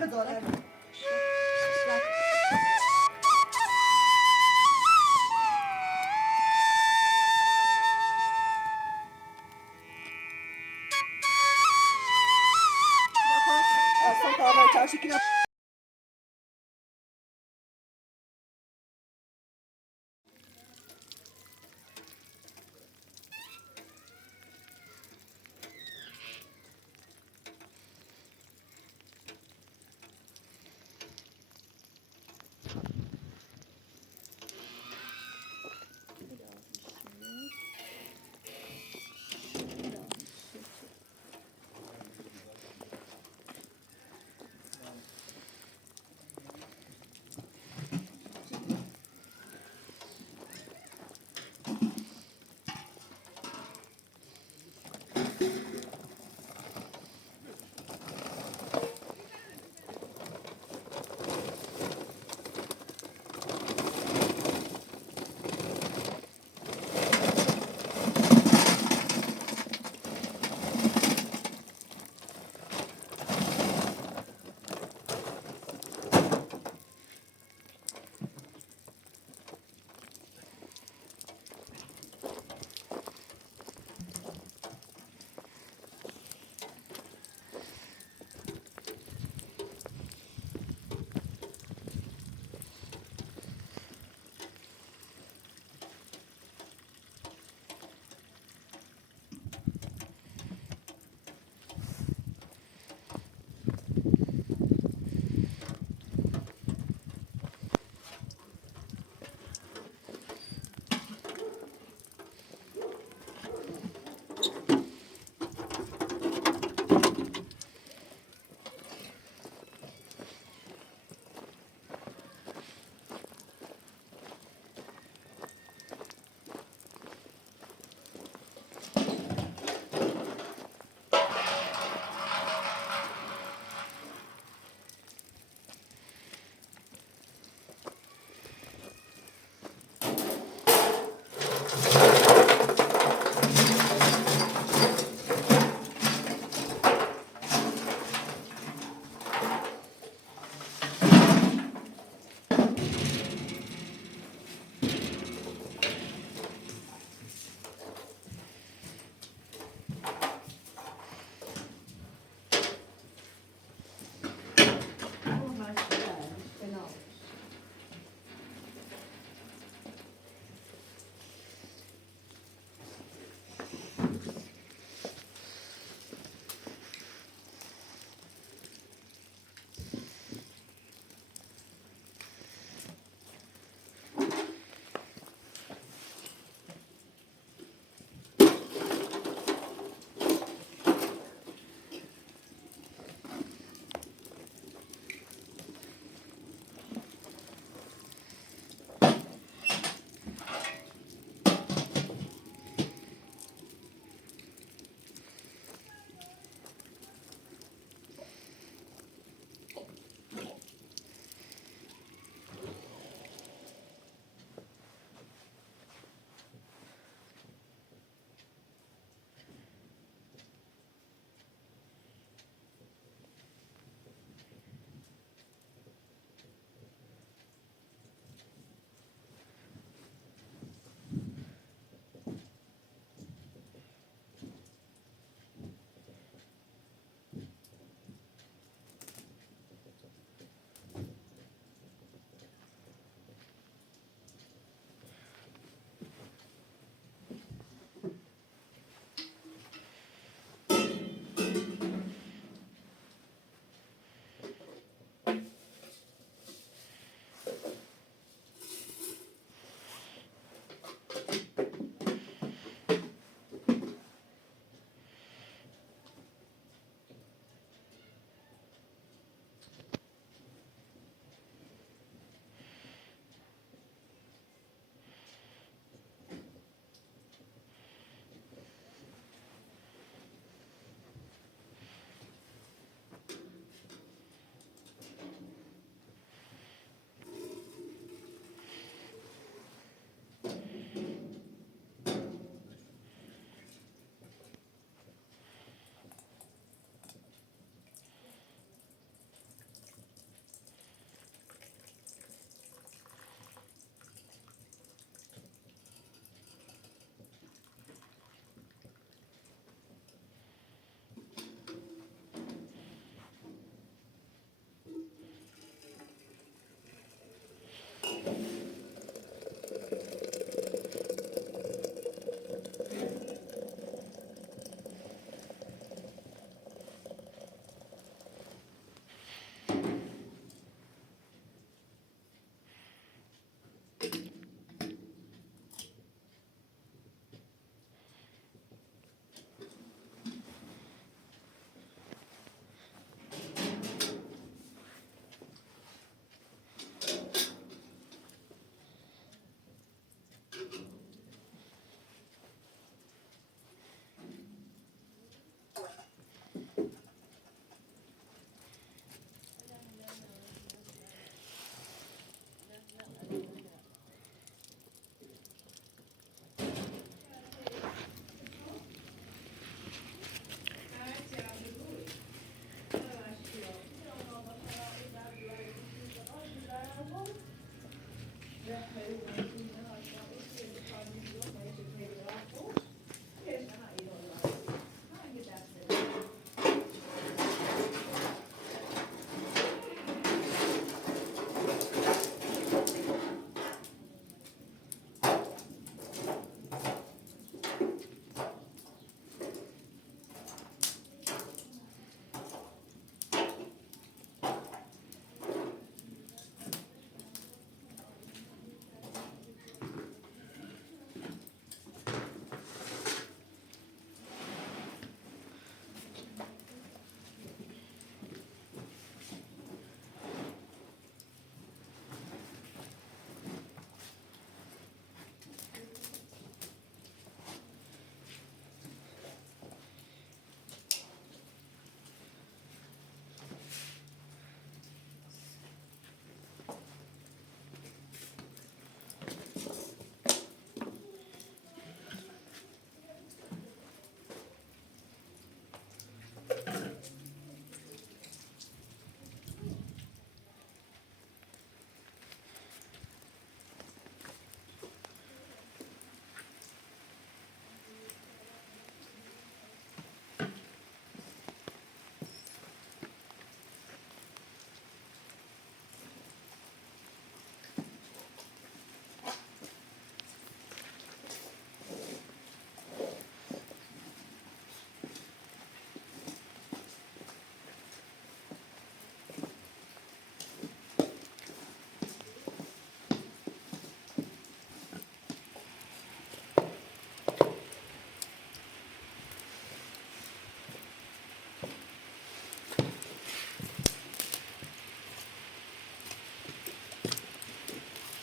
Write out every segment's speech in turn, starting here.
خجالت. Santa Ana, çarşı kina.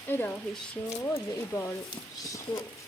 الهی شد ای بارو شد.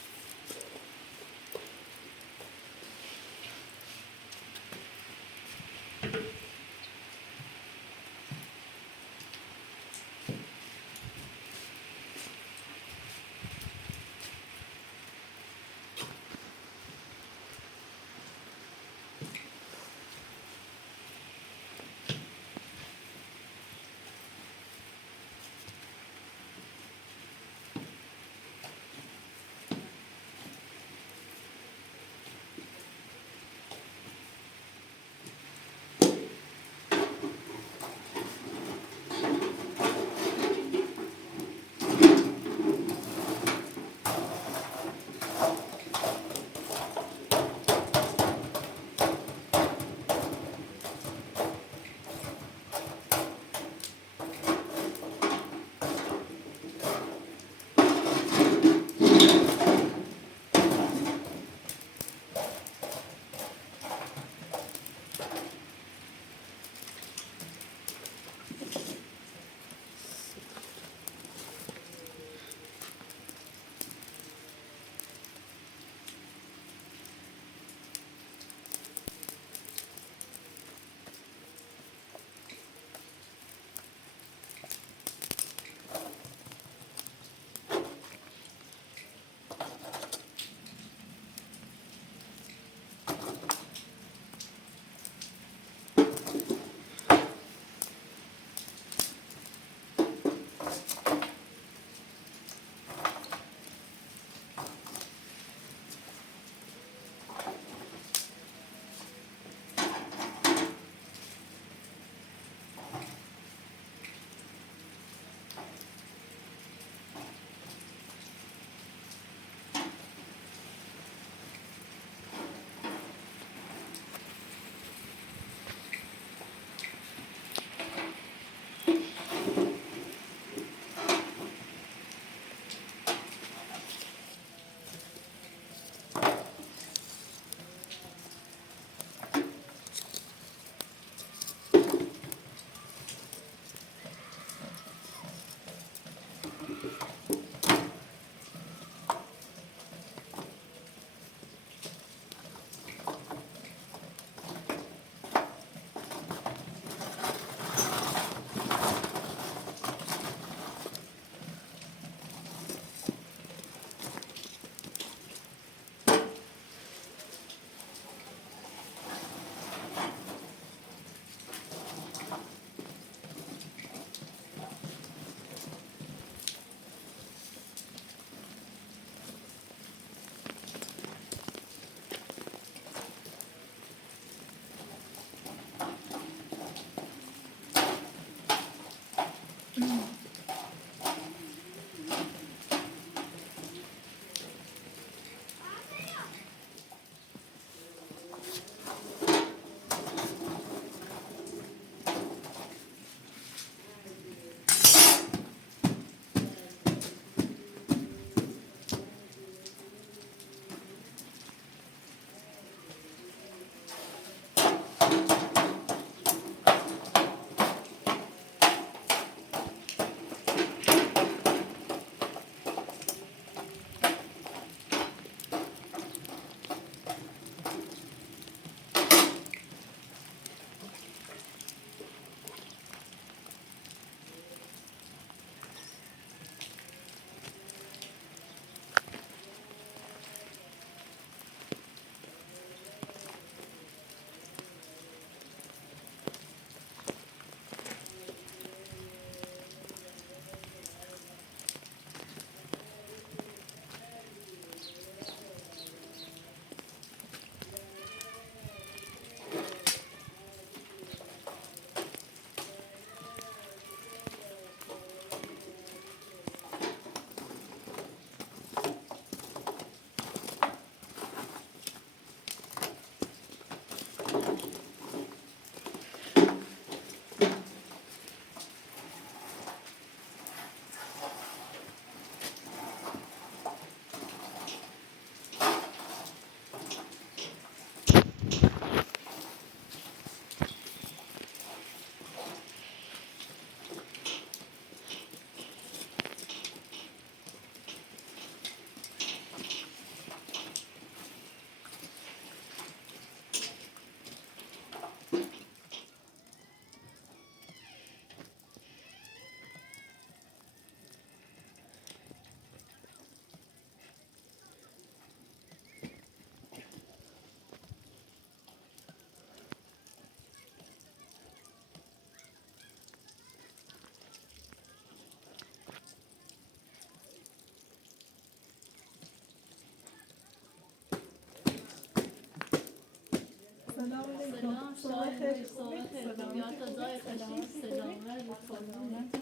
سلام شاید صحبت ادبیات دای خشی سلامت سلامت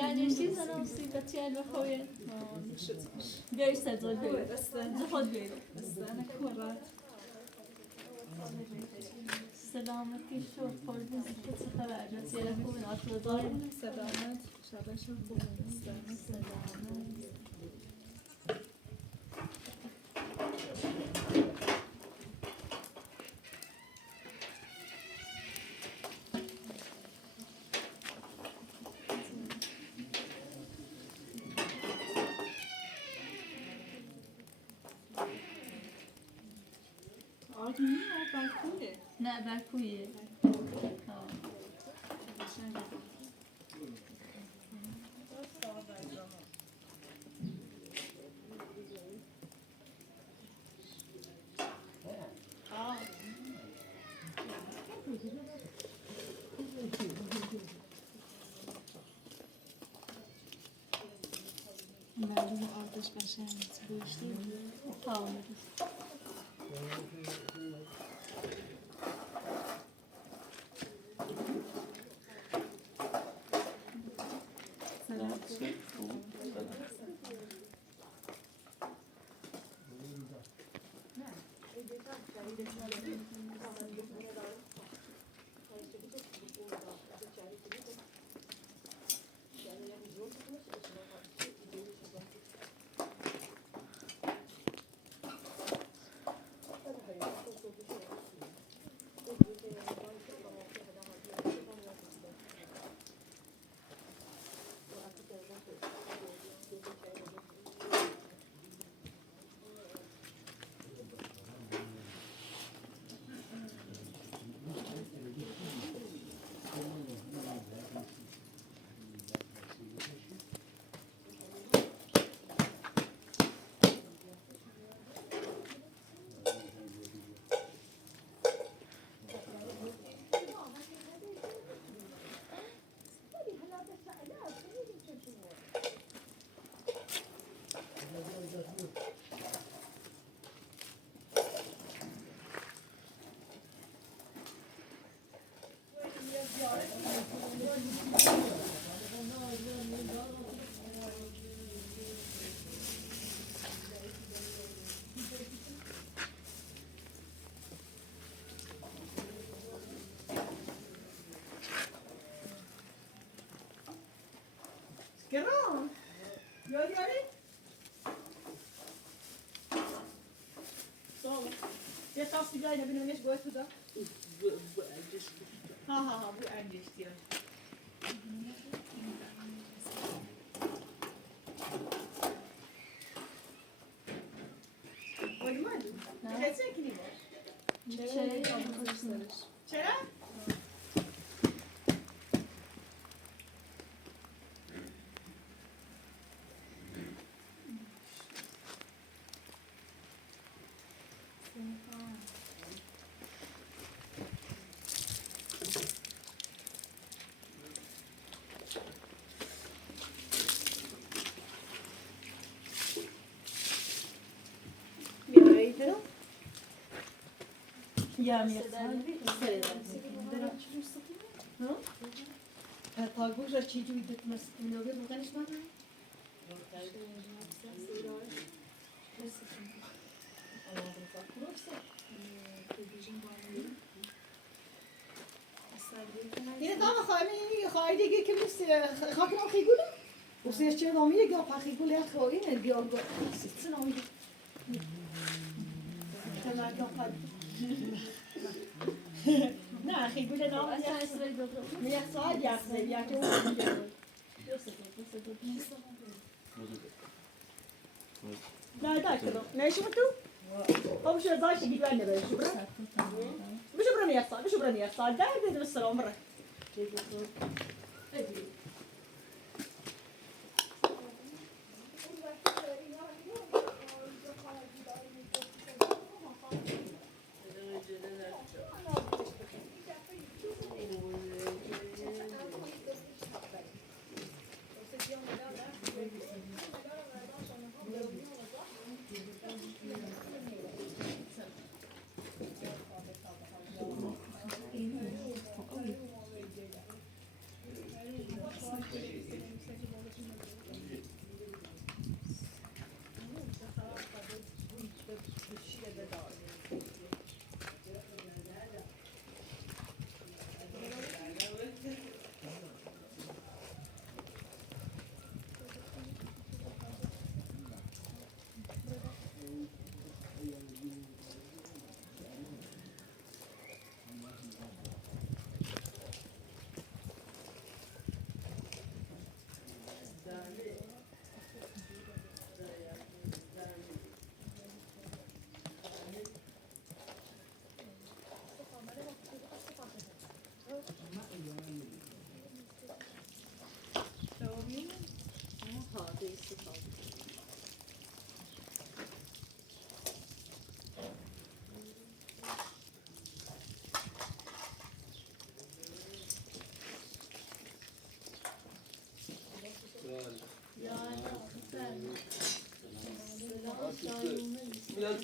yani چی زنم سیبتی علم خویه بیایی سزا بیایی زخود بیایی سلامتی شو خورده زیده چه خبر جاست یه رفو بین آتلا داریم سلامت شبشم خوبه سلامت نه برکویه معلوم آتش قشنگ گوشتی گرام یاری سلام یه تاسی جای نبینونش باید تو دا ها بو انگشتی ولی من کسی کنی باش چرا؟ تاگوش را چی جوی دت مسئولوگه بودنش من؟ یه دام خواهی دیگه که میست خاک نام خیگوله؟ و سیش چه نامیه گا پا خیگوله یا خواهی نه گیار گا سیست نامیه تمام گا پا نه خیگوله نام یک ساعت یک نه دا کدوم نه شو تو خب شو داش گید ولی نبود شو برا بشو برا یک ساعت ده ده السلام مرة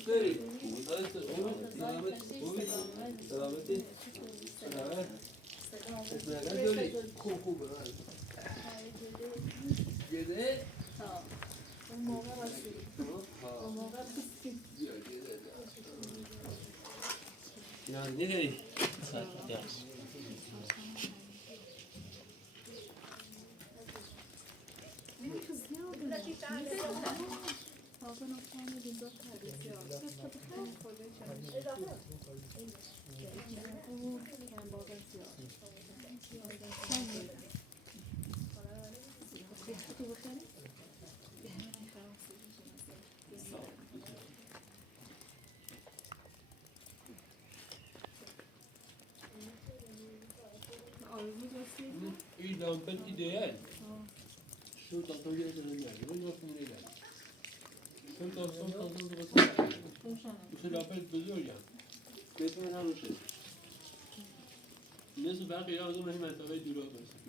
داری؟ سلامتی؟ خوب خوبه گده؟ اون موقع رسید. اون موقع رسید. یعنی نگری؟ این دامپل ایدئال شو تطوری از نمیاد ولی وقتی نمیاد شو داستان تازه بسازه میشه دامپل بزرگم بهتون نمیشه نصف برقی یادم این منطقه دورا برسید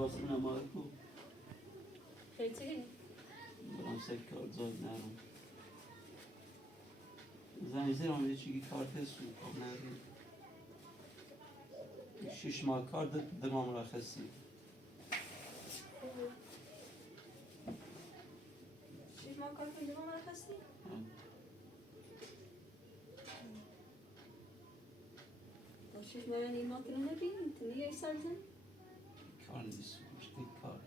لباسم نماره کو خیلی برام سکار زاد نرم زنی زیر آمده چیگی کارت سو کام نرم شش ماه کار دمام مرخصی شش ماه کار کنی ما مرخصی؟ شش ماه یعنی ما کنه نبینی؟ تنی یه سال زن؟ کار نیست مشکل کار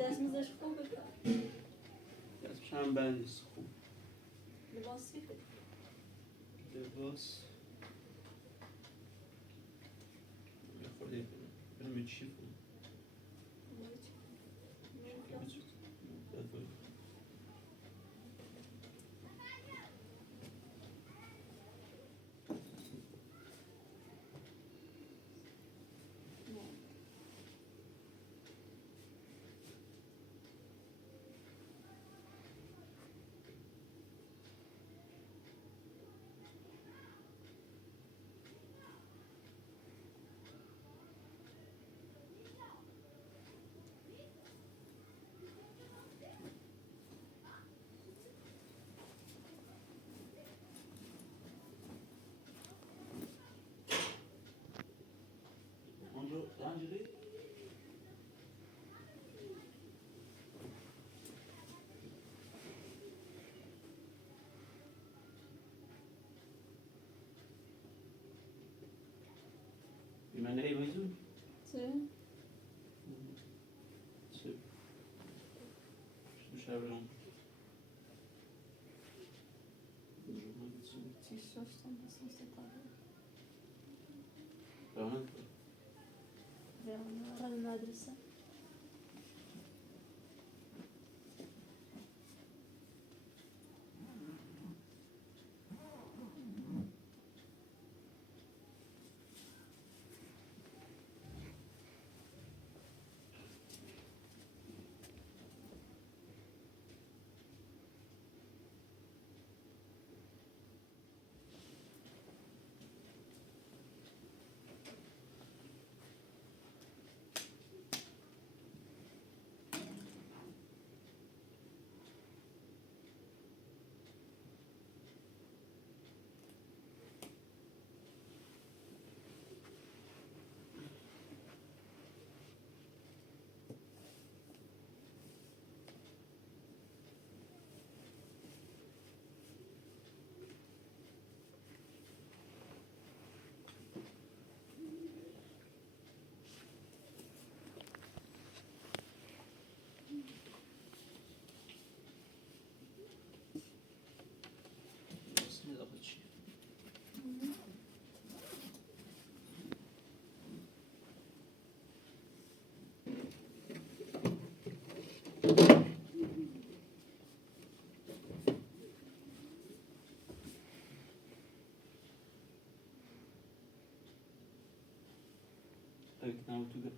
دست مزش خوبه دستش هم بند نیست خوب لباس فیخه لباس خورده برم چی کنم Angeli? من ای ویزون؟ چه؟ چه؟ شو شبرم چی شستم بسن ستاره رانت برم مدرسه خیلی نبود تو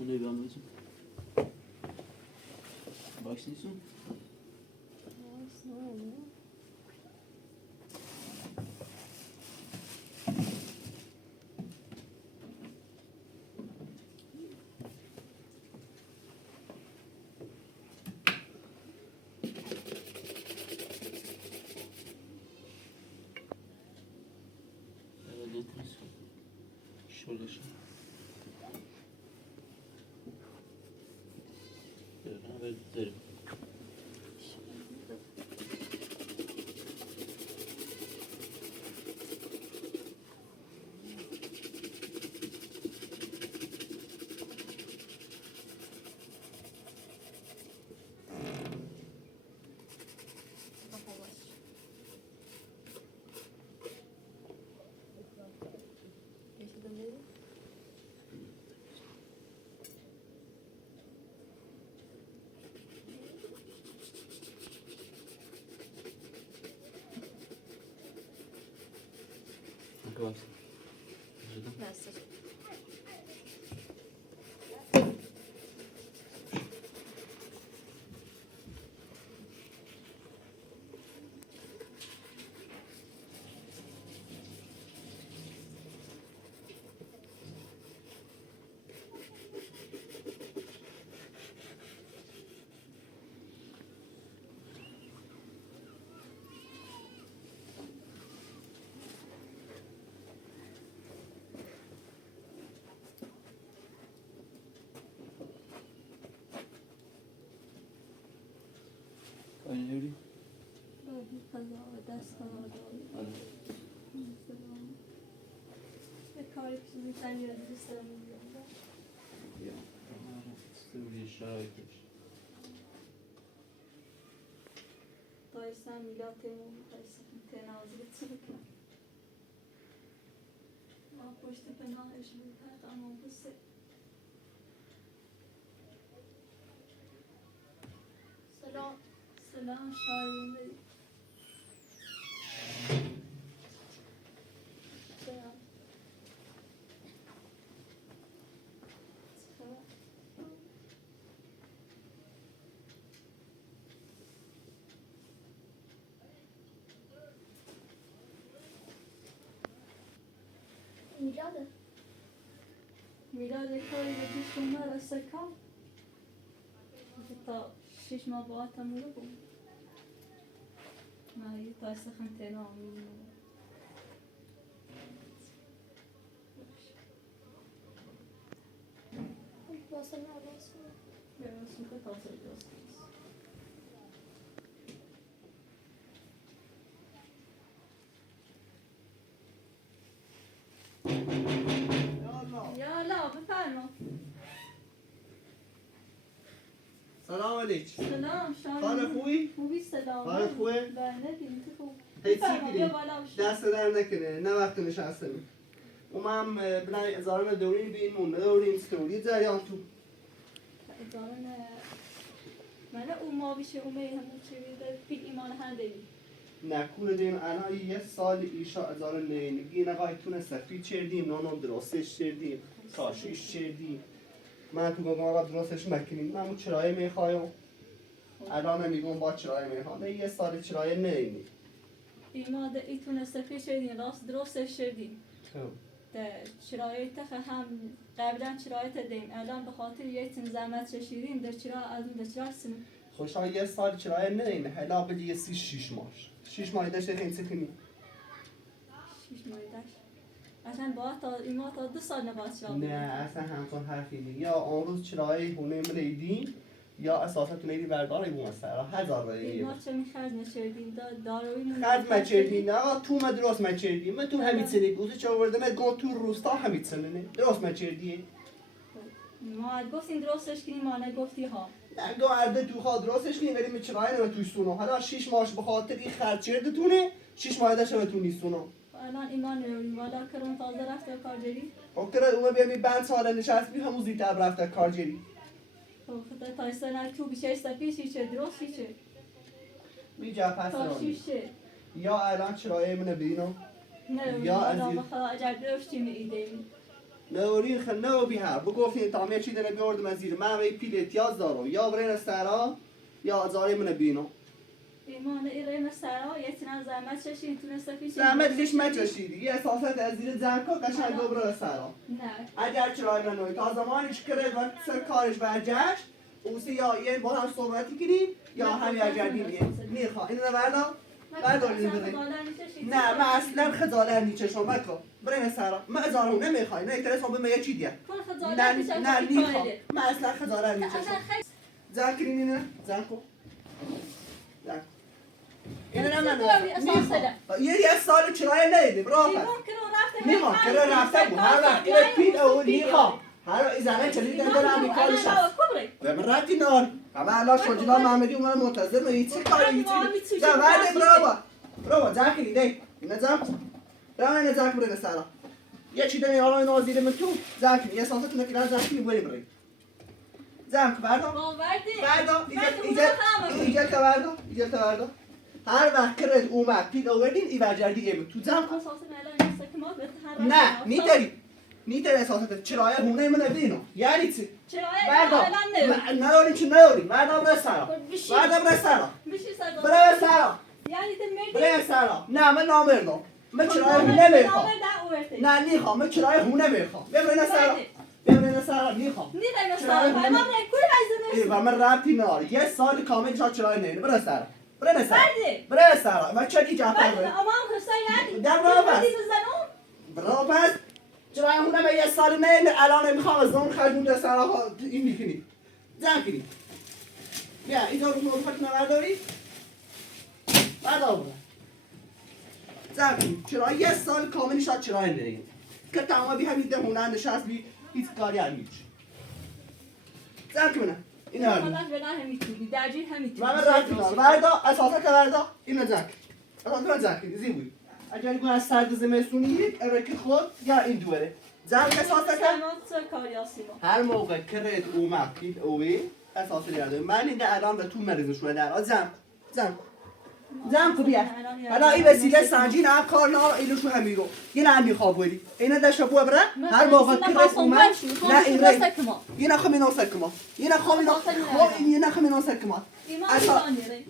Bunu bir anlayacağım. Başlıyorsun. Evet, getiririz. Şöyle şey. Evet, derim. Bak. Nasıl? Oynayabilir. دست Hadi. کاری که میتونی یاد بگیری Ya. Böyle şarkı. دایسان میلاتمون دایسان تنازل تیکه ما پشت پناهش می‌کرد اما بسه سلام. سلام شایونه سلام میلاده. میلاد کاری به دوستون نرسه کم تا 6 ماه باید تموم بود ما یه تا سخن تنها میمونم واسه نواز. برسون که تاثیر دوست یا لا بفرما سلام علیکم. سلام شایان حال خوبی؟ خوبی سلام حالت خوبه؟ بله بینی تو خوب هیچی بفرما، بیا گیری بالا بشین. دست در نکنه نه وقت نشستم اومم بلای ازارم دورین بین مون دورین ستوری جریان تو اداره من اون ما بیشه اون همون چی بیده پیل ایمان هم دیدی نکول دیم انا یه سال ایشا ازار نینگی نگاه تونه سفید چردیم نانم درستش چردیم کاشیش چردیم من تو گفتم آقا درستش مکنیم من اون چرای میخوایم الان میگم با چرای میخوام یه سال چرای نینی ایمان ده ایتونه سفید شدین راست درستش شدین ده شرایط هم قبلا شرایط دیم الان به خاطر یه تن زحمت چشیدیم در چرا از اون در چرا سن خوشا یه سال چرای نینه هلا بدی یه 6 ماه 6 ماه داشته این سکنی 6 ماه داشت اصلا با تا ایمان تا 2 سال نباید چرا نه اصلا همچون حرفی نیست یا اون روز چرای هونه من ایدیم یا اساسا تو نیدی برداری بوم سرا 1000 رایه ایمان چه میخرد نشدین داروی خد مچردی نه تو ما درست مچردی من تو همین سنی گوزه چه آورده من گم تو روستا همین سنه درست مچردی ما گفتین درستش کنیم ما نگفتی ها نه گو ارده تو خود درستش کنی بریم چرای نه توی سونو حالا 6 ماهش به خاطر این خرج چردتونه 6 ماه داشته تو نیستونو الان ایمان رو والا کرون تازه رفته کارجری فکر اومه بیام بند سال نشست بی همون زیتر رفته کارجری خدا تا سنه تو بیشه سپیشی چه درستی چه می جا پس تا رانی شیشه یا الان چرای منو بینم نه یا والا عزیز. بخدا اجر درستی می ایدیم نورین خل نو بی هر بگفتین تا می چی دنه بیاردم از زیر من وی پیل احتیاج دارم یا برین سرا یا ازاری منو بینم ایمان ایران سرا یه تنم زحمت چشین تونسته پیشی زحمت لیش مچشیدی یه احساسات از زیر زنکا قشنگ دوباره سرا نه اگر چرای من نوی تا زمانیش کرد و سر کارش برگشت اوسی یا یه با هم صحبتی کنیم یا همین اگر دیدیم میخوا اینو نبردا بردار این بده نه من اصلا خجالت نیچشم مکو برین سرا من ازارو نمیخوای نه ایترس هم به من یه چی دیه نه نه نیخوام من اصلا خجالت نیچشم زن کنین اینه زن کن زن اینو یه سال چرای نیدیم راه نیخوام کرده رفته بود هر وقت اینه پید او نیخوام هر زنه چلی دارم این کارش هست به من ربطی نار همه الان شجلا محمدی اومد منتظر من چی کاری میچی یا ورده برابا زنکی ده اینه زنک برای اینه زنک برده سرا یه چی دمی آلا اینو زیر من تو زنکی یه سانسه تونه کنار زنکی بریم زنک بردا ایجل تا بردا هر وقت کرد اومد پید آوردین ای برجردی ایمون تو زنک نه نیتری احساسات چرای هونه من بینو یعنی چی؟ بردا نداریم چی نداریم بردا برای سرا برای سرا نه من نامردم من چرای هونه میخوام نه نیخوام من چرای هونه میخوام ببرین سرا نیخوام و من ربطی نداره یه سال کامل شاد چرای نینه برای سرا و چه کی جعفر برا پس چرا هونه به یه سال نه الان میخوام از اون خرج بوده سرها این میکنی زن کنی بیا اینجا رو نوفت نورداری بردار زن کنی چرا یه سال کاملی شاید چرا نرید که تمام بی همین ده هونه نشست بی هیچ کاری هم هیچ زن کنی این هر من رفت کنم وردا اساسا که وردا اینو زن کنی زیبوی اگر گونه از سرد زمستونی یک ارکی خود یا این دوره زن اساسا که هر موقع کرد اومد پید اوی اساسا لیرده من اینده الان به تو مریض شده در زن کو بیا حالا این وسیله سنجین هم کار نه ایلوشو همیرو این هم میخواب بودی اینه داشته بو بره هر موقع کرد اومد نه این ری این خو مینو سکما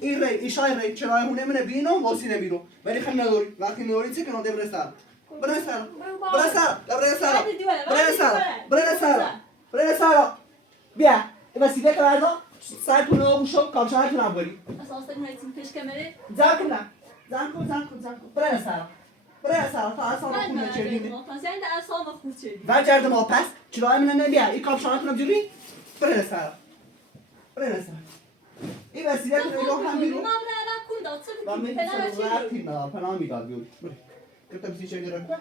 این ری ایشای ری چرای هونه منه بینو واسی نمیرو ولی خم نداری وقتی نداری چه کنه برای سر بیا وسیله که بردا سرتون رو بوشو کامشانتون هم بری زن کن برای سر تا اصلا خونه چردینه و جرد ما پس چرای منه نبیا این کامشانتون هم جوری برای سر این وسیله که رو هم بیرون و من رفتی ندار پناه میداد بیون کتب سی چه گرم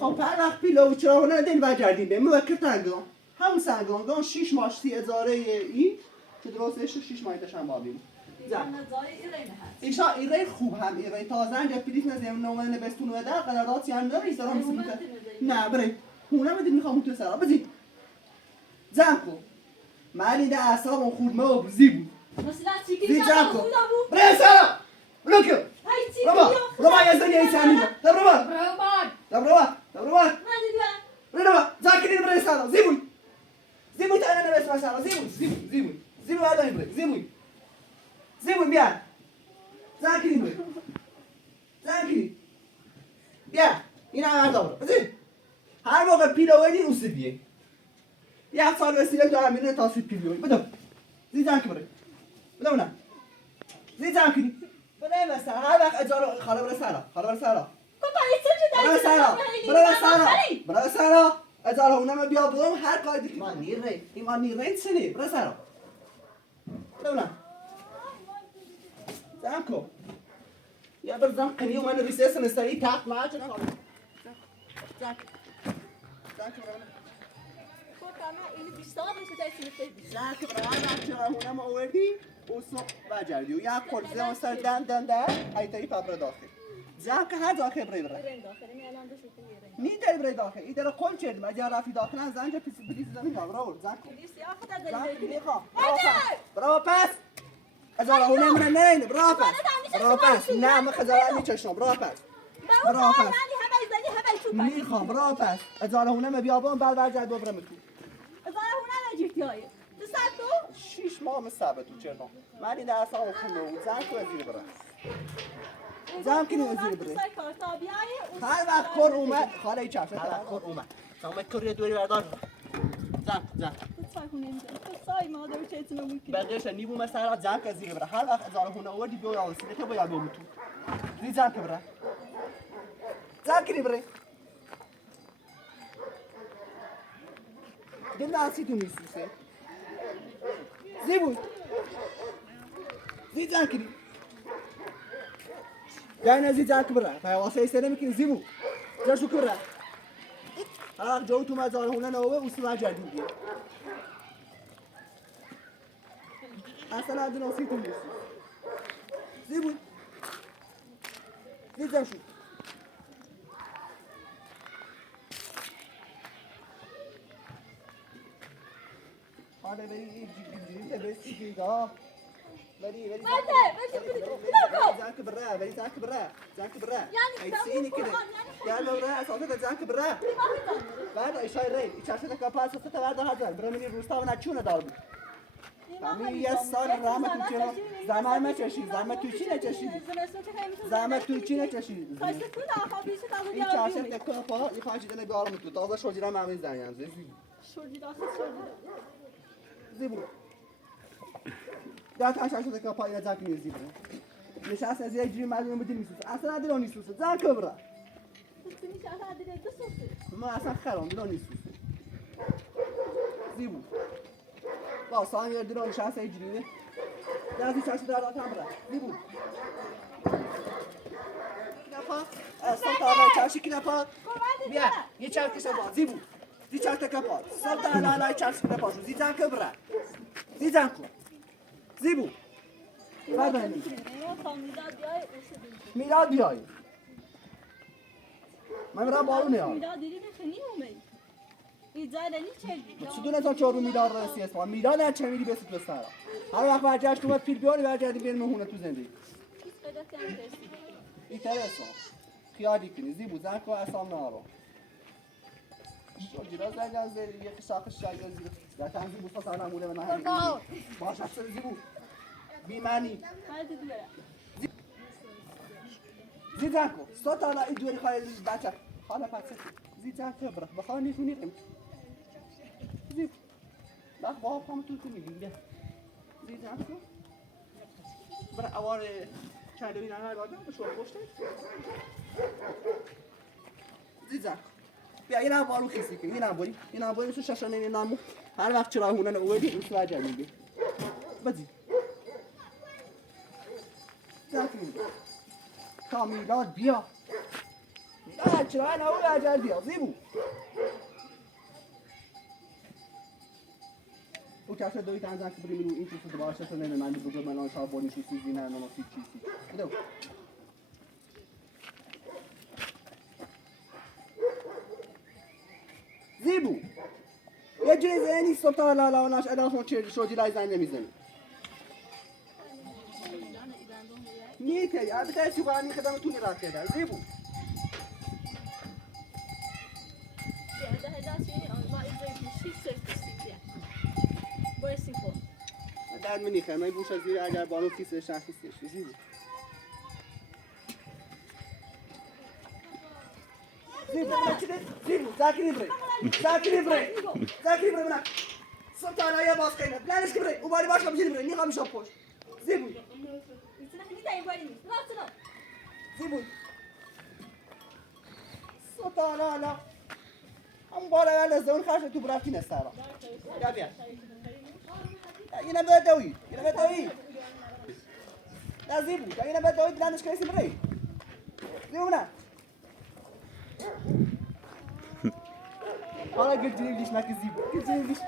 خب هر وقت پیلو چرا هونه دین و جردینه موکر تنگان همون سنگان 6 ماشتی ازاره این که درستش 6 ماه داشتن بابیم ایشا ایره خوب هم ایره تازه انجا پیلیس نزیم نومن بستون و در قدراتی هم داره ایسا هم سمیته نه بره هونه بدید میخوام تو سرا بزید زن کن من اینده اعصابم خورمه و بزی بود مثلا چیکی زی جا جانکو بودا بو برای سارا بلوکیو های چیکی ربا یا ربا یه زنی ایسانی جا ربا روبان ربا من دیدم ربا زاکری برای سارا زیبوی زیبوی تا اینه نبست سارا زیبوی هردانی برای زیبوی بیا زاکری برای زاکری بیا این هم هر دارم بزید هر موقع پیلویدی اوسی بیه یه سال وسیله تو همینه تا سوی پیلوی بدم زی زنکی برای بدم نه زی زنکی بدم مثلا هر وقت اجاره خاله برای سارا بابا ایسا چه داری برای سارا اجاره اونم بیا بدم هر کاری دیگه ما نیره ایمان نیره چنی برای سارا بدم نه زنکو یا بر زنقنی و من ریسیس نستایی تاق ما چه خاله زنکی این بیشتر میشه دست زنکی برای اجاره اونم آوردی اوسو وجردی و یا پرزه واسه دن هایتایی پبر داخل زنکی هر داخل برای نی تل برای داخل ایده رو کل چرد مجا رفی داخل از زنجا پلیس زمین برو زنکو زنکی نیخوا برو پس اجاره اونم من نه برو پس نه من خزاره میچشم برو پس میخوام برو پس اجاره اونم بیا بام بعد برجرد ببرم تو 6 ماه مصابه تو چرا من این درس ها خونه و زنکو ازیر برم زنکی ازیر برم هر وقت کن اومد خاله ای چرفه هر وقت کن اومد سامت کری دوری بردار زنک بقیش نیبو مثلا زنک ازیر برم هر وقت ازاره خونه آوردی بیای آرسیده که باید بوم تو زی زنک برم زنکی نی برم دل ناسی تو میسوسه زیبوی زی زنکی نی داينا زي زاك برا فواسه يسلمك زيبو جاشو كرا ها جوتو ما زال هنا نوبه وسما جديد اصلا عندنا وصيتهم زيبو زي جاشو هذا بري يجي بس كده بري زاك برا هيسيني كده يا برا صوتك زاك برا بعد ايش هاي ري ايش عشان كاباس صوتك بعد هذا برامي روستا وانا چونه دارم فهمی یه سال رحمت تو چرا زمان ما چشید زمان تو چی نچشید زمان تو چی نچشید این چهارشت دکتر پا این خواهشی دنه بیارم تو تازه شوجیرم معمولی زنیم زیبو ده تا چهارشت دکتر پا این زاکی زیبو نشست از یک جوری مردم بدیم میسوس اصلا ندیرم نیسوس زن کبرا ما اصلا خرام دیرم نیسوس زیبو با سان yer دیرم نشست یک جوری دستی چهارشت در داتم برا زیبو نپا سال تا چهارشت کی نپا بیا یه چهارشت با زیبو زی چهارشت کپا سال تا لای چهارشت نپا شو زی زن کبرا زی زن کو زیبو ببینید میلاد بیای من میرم بارون میام چی دونه تا چهارو میلاد رسی اسم میلاد هر چه میری بسید به سرا هر وقت برجشت اومد پیر بیاری برجردی بریم مهونه تو زندگی این تر اسم خیالی کنی زیبو زن که اسام نارو جیرا زنگ از یه شاخش شاید زیر یا تنزی بوستا سرم موله من همین باش اصلا زیبو بیمانی زی زنکو صوت آلا ای دوری خواهی بچه حالا پس زی زنکو برخ بخواه نیخونی قیم زی بخ با هم تو میگیم زی زنکو برخ اوار چندوی نهار بادم بشور پشته زی زنکو بیا این هم بارو خیسی کنی این هم باری مثل ششانه این نامو هر وقت چرا هونن اویدی این سوار جا میگه بزی زنکو تا میلاد بیا میلاد چرا این اوی عجل بیا زیبو او کسی دوی تنزن که بریم این چیزی که باشه تو نمیم من بگو من آن شاب بانی چیزی نه نه چیزی بدو زیبو یه جوری زنی سلطان لالا و ناش ادامون چه شدی لای زنگ نمیزنی نیته یا بخیر سوغانی خدمتونی را کرده زیبو ده هداش یعنی آنها ایزای بیشی سرکسی باید سیپو درد منی خیلی بوش از زیر اگر بانو کیسه شخصیش زیبو زیبو زیبو زاکری بره من سلطان یا باز خیلی بلنش که بره او باری باش کم بره نیخوام شب پشت زیبو زیبو سلطان حالا هم باره ولی زون خرش تو برفتی نستارا یا بیا اینه به دوی نه زیبو اینه به دوی بلنش کسی بره زیبو نه حالا گرچه لیش نکه زیبو گرچه لیش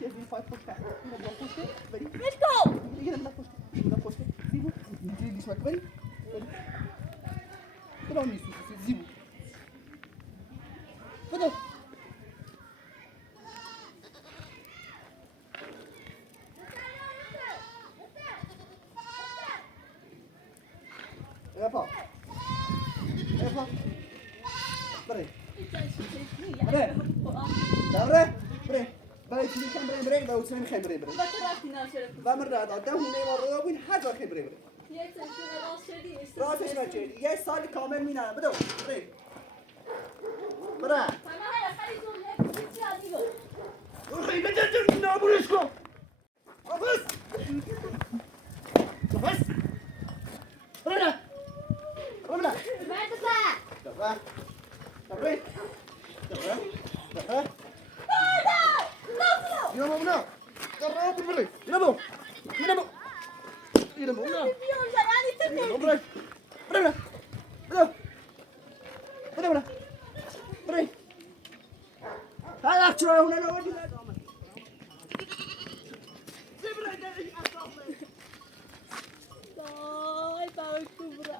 شايفين فايت بوش تحت هنا بلا بوش بري ليتس جو هنا بلا بوش زيبو نجي ليش ماك بري طلعوا نيسو زيبو فضل يابا بري بري برای چیزی کم بریم و اوسمی خیم بریم. و من را دادم هونه ما رو بین هر جا خیم بریم. راستش نچه. یه سال کامل مینه. بدو. بریم. برا. نابودش کن. آفس. برا. برا. برا. برا. يلا بنا قرب بالبري يلا بو يلا بو يلا بو يلا بري بري بري بري بري هاي اكتر هنا لو ودي Ay, Paul Kubra.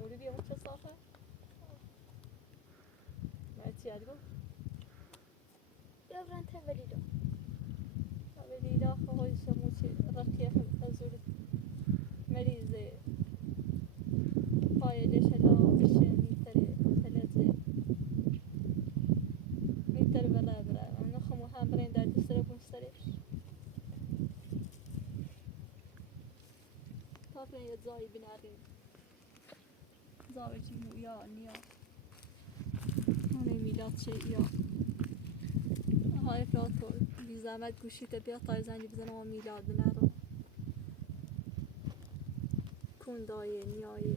Bolivia mucha soja. Mati algo. يا فرنت هبليدو Avelida خواهی شموچی رقیه ازول مریضه پایلش هلا بشه میتره بلا برا من خمو هم برین در دستره بمسترش تا برین یه زایی بناریم زایی چی یا نیا هنوی میلاد چه یا های افراد بی زحمت گوشی بیا تای زنی بزنم و میلاد نرو کندای نیایی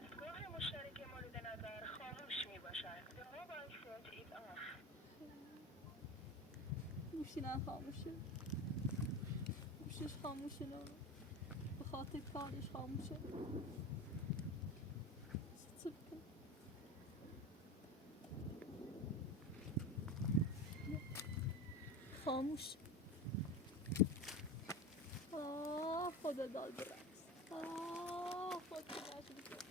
دستگاه مشترک مورد نظر خاموش می باشد. The mobile set is off. گوشینم خاموشه گوشش خاموشه نه به خاطر کارش خاموشه چه بکنم خاموش خدا داد برقص خدا داد برقص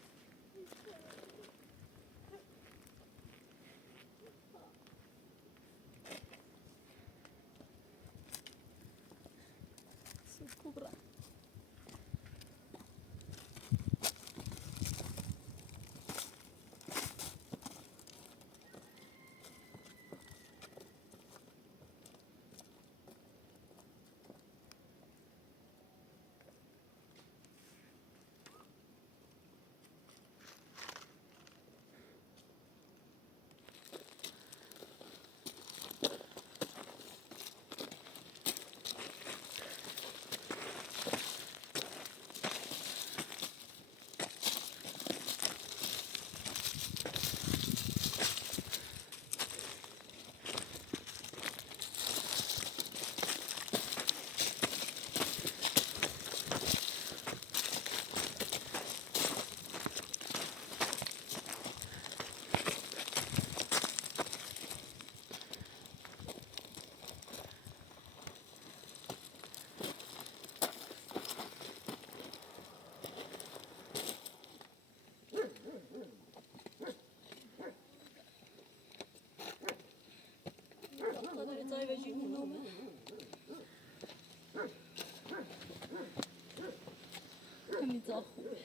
كبرى همین تا خوبه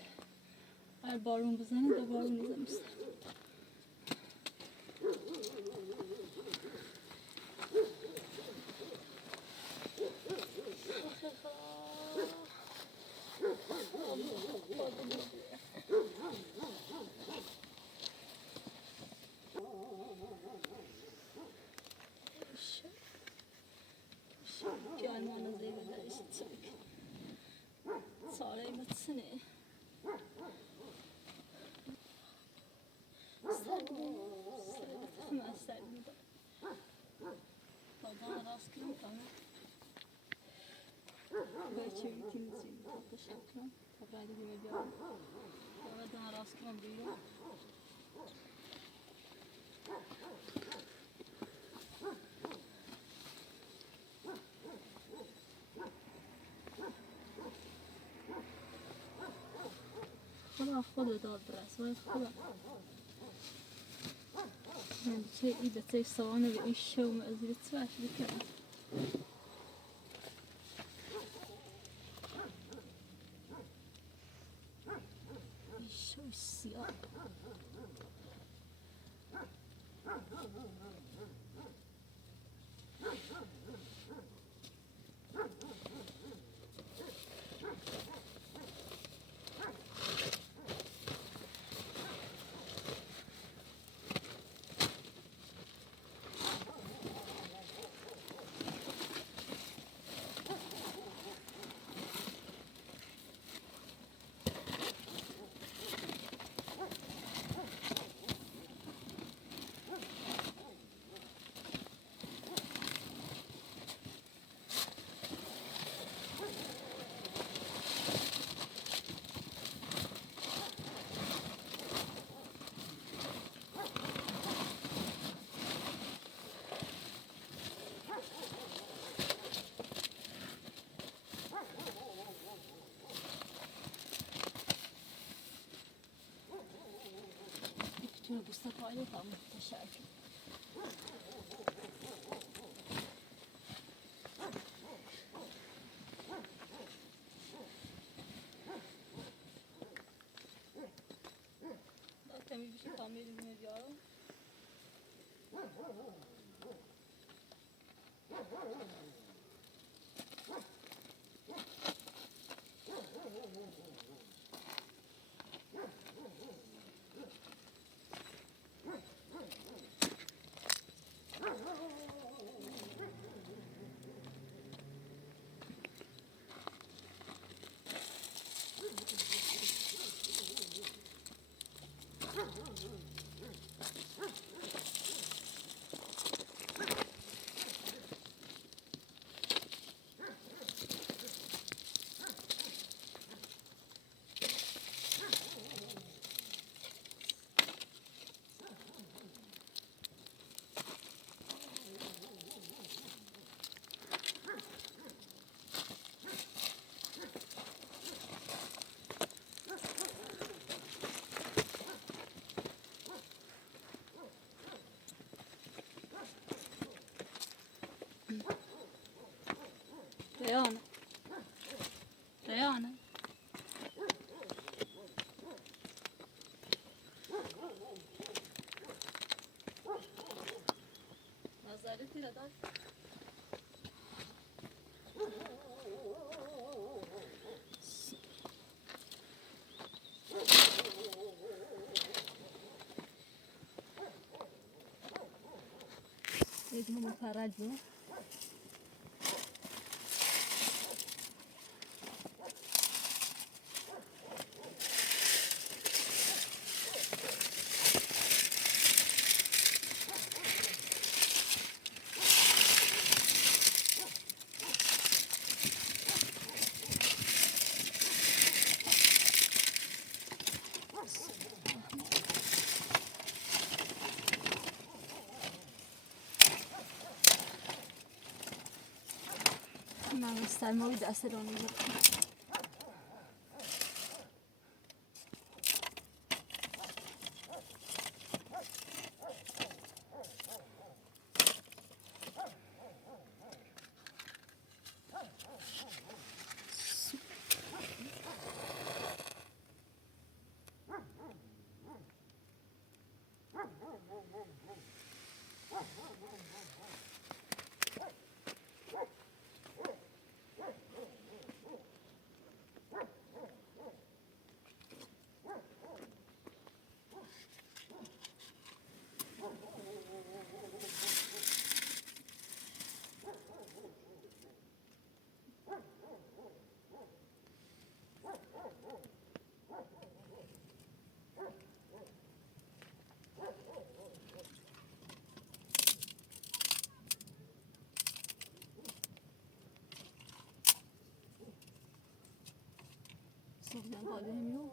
هر بارون بزنه دو بارون میزنه Gelmen az evde işte. Sağlayı mısın? Hemen serdim de. Bazen rastgele kanı. Belki ikimizin tatlı şarkı. Tabii dediğime bir an. Bazen rastgele duyuyorum. خدا داد برس وای خدا من چه ایده چه سوانه به این شو مزید سواش بکنم این شو سیاه تو بستقالی هم متشکر. کمی بیشتر کامیل می‌دارم. Rayana. Rayana. نظرتي لدار يجمع مفرج بو ما بستعمل دست رونی صوفنا قادم يوم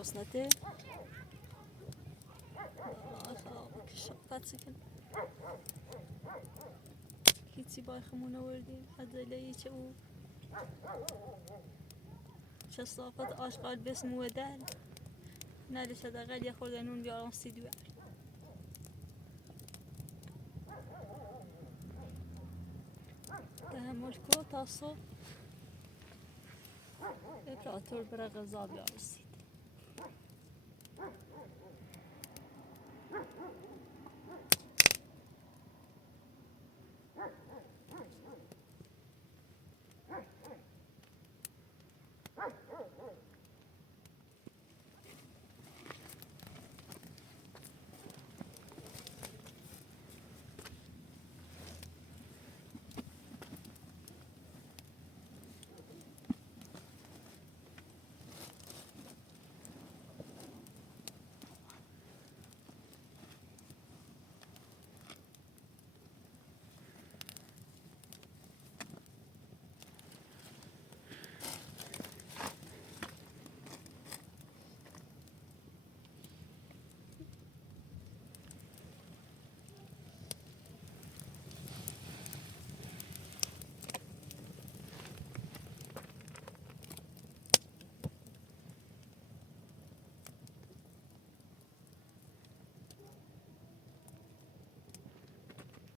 وصلته فاتسكن هیچی با خمون آوردیم هزیلایی چه او چه صافت آشغال بسم ودل نرش دقیق یه خورده نون بیارم سیدوار تحمل کو تا صبح امپراتور برای غذا بیارسید